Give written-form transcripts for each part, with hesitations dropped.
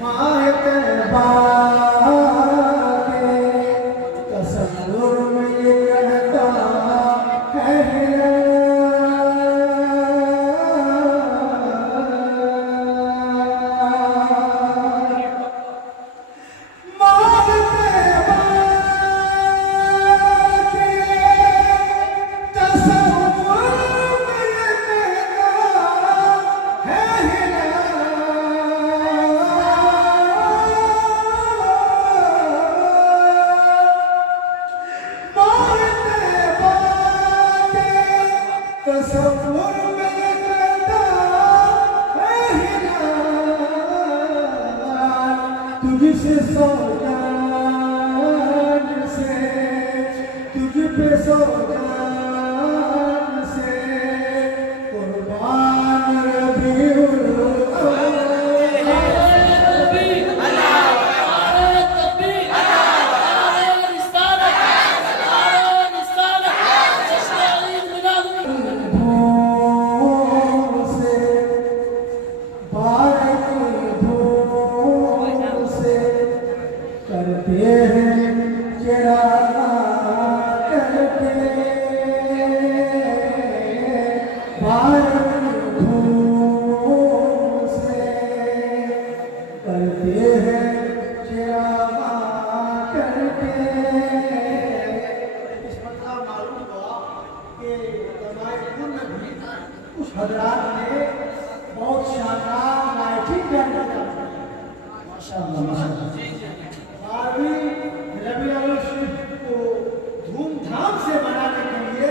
माए तैबा के तसव्वुर में ये रहता है माए तैबा के तसव्वुर में ये रहता है तसव्वुर में करता है हिलाल तुझसे सौगान से तुझ पे सौगान से कुर्बान रबीउल करते हैं चिरागा करके भारत धूम से करते हैं चिरागा करके। इस मतलब मालूम हुआ कि दमाइपुर में भी कुछ हजरात ने बहुत शानदार लाइटिंग किया। माशाअल्लाह माशाअल्लाह। रबी अव्वल शरीफ को धूमधाम से मनाने के लिए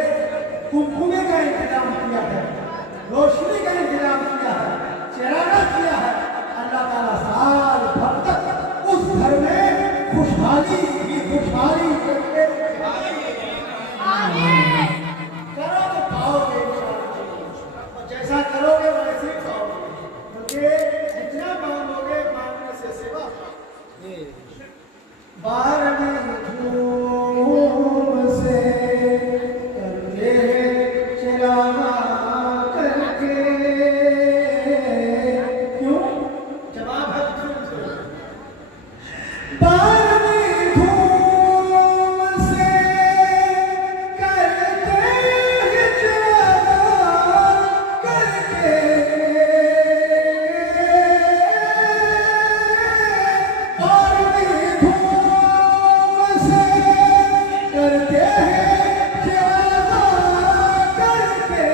कुमकुमे का इंतजाम किया है, रोशनी का इंतजाम किया है, चराना किया है। अल्लाह ताला साल भर तक उस घर में खुशहाली ही खुशहाली करके करो तो पाओगे और जैसा करोगे वैसे पाओगे, क्योंकि जितना मांगोगे मांगने से सेवा बार में धूम से करते चिरागा करके। क्यों? जवाब है बार में धूम से करते चिरागा करके। करते हैं चिरागा करके।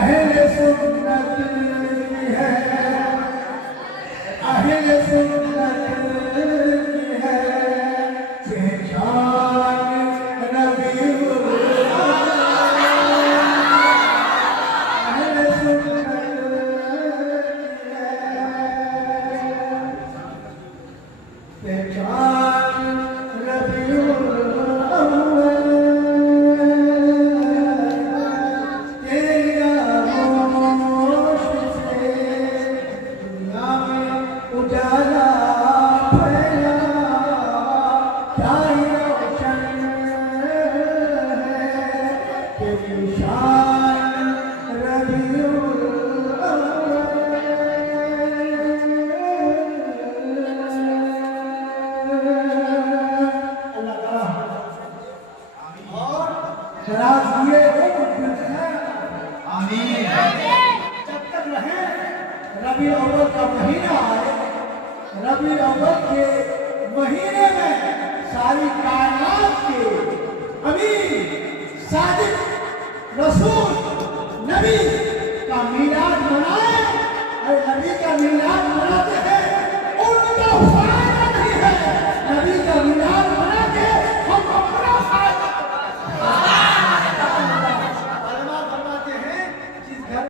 अहले सुन्नत की है, अहले सुन्नत की है पहचान नबीउल अहले सुन्नत की है पहचान उजाला फैला क्या रोशन है तेरी शान रबीउल अल्लाह ताला और शराब दिए आमीन। जब तक रहे रबी अव्वल का महीना आए, रबी अव्वल के महीने में सारी कायनात के अमीर सादिक रसूल नबी का मीलाद मनाए। और नबी का मीलाद मनाते हैं